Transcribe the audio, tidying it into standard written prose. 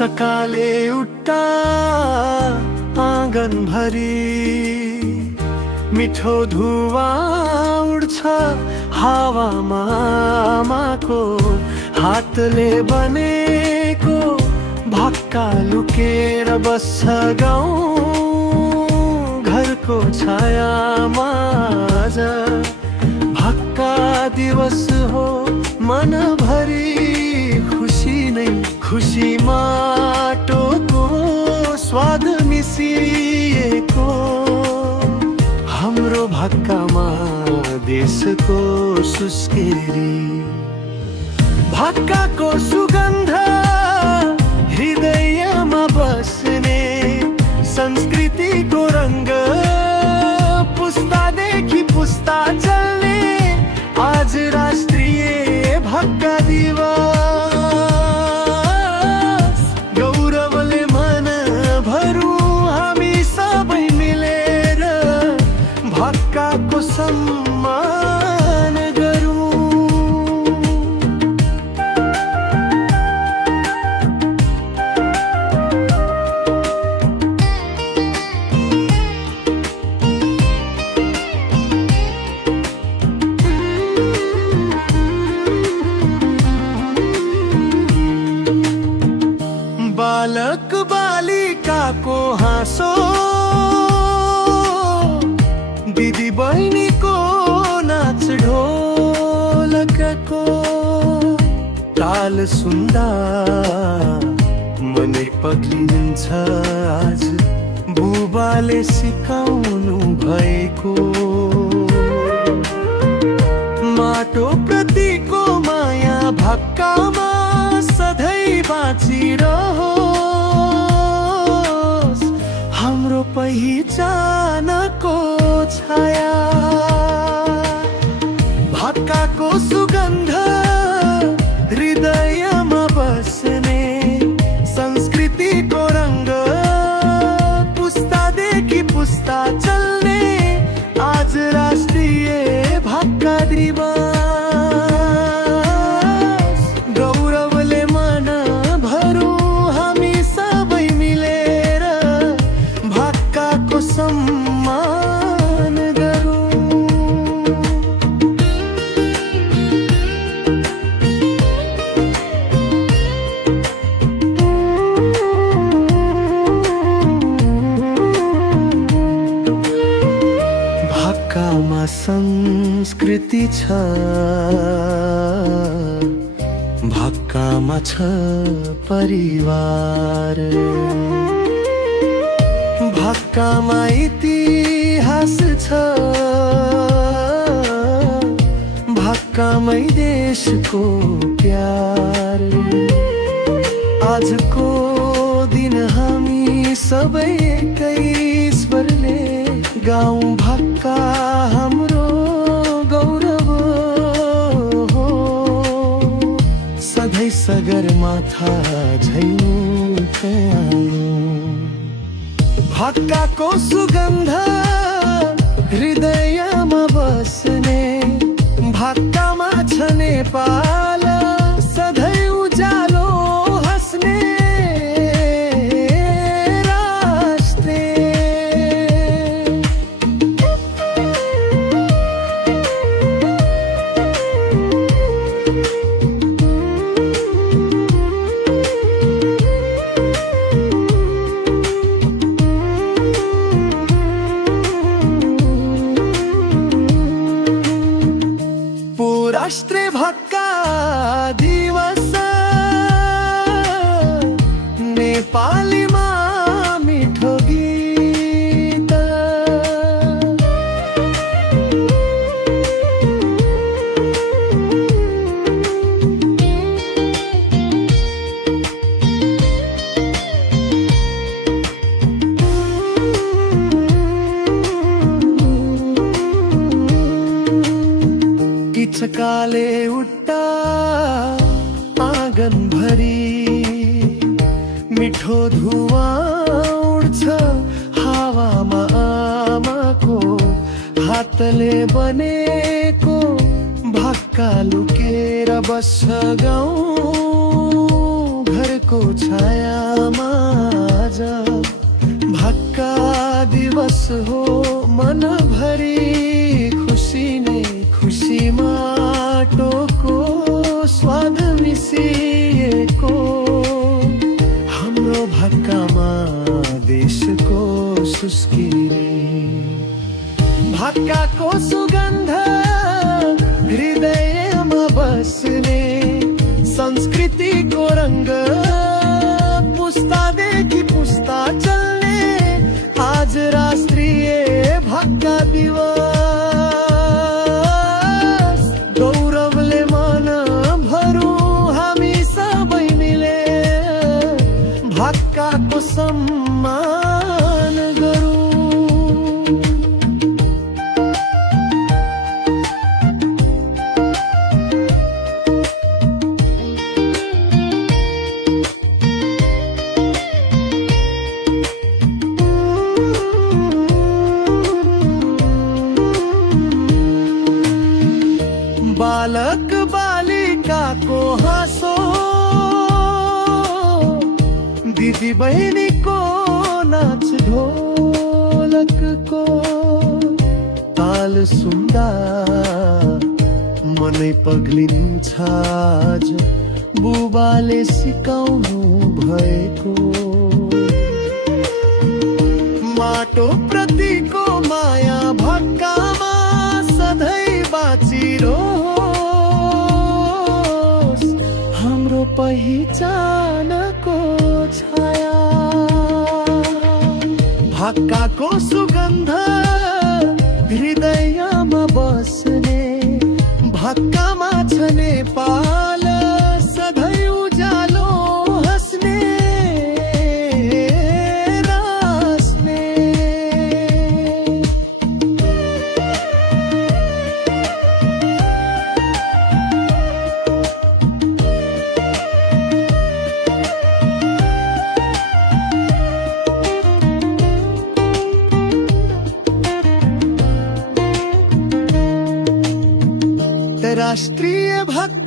सकाले उठ्दा आँगन भरी मिठो धुवाँ उड्छ हावामा। आमाको हातले बनेको भक्का लुकेर बस्छ गाउँ घरको छायामा। आज भक्का दिवस हो मनभरि खुसी नै खुसी। माटोको स्वाद मिसिएको हाम्रो भक्कामा देशको सुस्केरी। भक्काको सुगन्ध हृदयमा बस्ने संस्कृतिको रंग पुस्तादेखि पुस्ता चल्ने। आज राष्ट्रिय भक्का दिवस गौरवले मन भरौँ हामी सबै मिलेर भक्काको सम्मान गरौँ। बालक बालिकाको हाँसो दिदी बहिनीको नाच ढोलकको ताल सुन्दा मनै पग्लिन्छ। आज बुबाले सिकाउनु भएको माटो प्रतिको माया भक्कामा सधैँ बाँचिरहोस् हाम्रो पहिचानको छाया। भक्काको सुगन्ध हृदयमा बस्ने संस्कृतिको रंग पुस्तादेखि पुस्ता चल्ने। आज राष्ट्रिय भक्का दिवस गौरवले मन भरौँ हामी सबै मिलेर भक्काको सम्मान गरौँ। भक्कामा संस्कृति छ भक्कामा छ परिवार। भक्कामा इतिहास छ भक्कामै देशको प्यार। आजको दिन हामी सबै एकै स्वरले गाउँ भक्का हाम्रो गौरव हो। सधैँ सगरमाथा झैँ भक्काको सुगन्ध हृदयमा बस्ने भक्कामा छ नेपाल सधैँ उज्यालो हस्ने राष्ट्रिय भक्का दिवस नेपालीमा मिठो गीत। सकाले उठ्दा आँगन भरी मिठो धुवाँ उड्छ हावामा। आमाको हातले बनेको भक्का लुकेर बस्छ गाउँ घरको छाया। हो मनभरि खुसी नै खुसीमा टोको स्वाद मिसिएको हाम्रो भाकामा देशको सुस्किरी भाकाको सुगन्ध हृदयमा बस्ने संस्कृतिको रंग पुस्तादेखि पुस्ता चल्ने आज राष्ट्रिय भाका दिवस गौरवले मन भरौं हामी सबै मिले भाकाको सम्मान गरौं। बालक बालिकाको हाँसो दिदी बहिनीको नाच ढोलकको ताल सुन्दा मनै पग्लिन्छ आज बुबाले सिकाउनु भएको माटो प्रतिको माया भक्कामा सधैँ बाँचिरहोस् हाम्रो पहिचानको छाया भाकाको सुगन्ध हृदयमा बस्ने भाकामा छ नेपाल सधैँ उज्यालो हस्ने रास्ने। राष्ट्रिय भक्त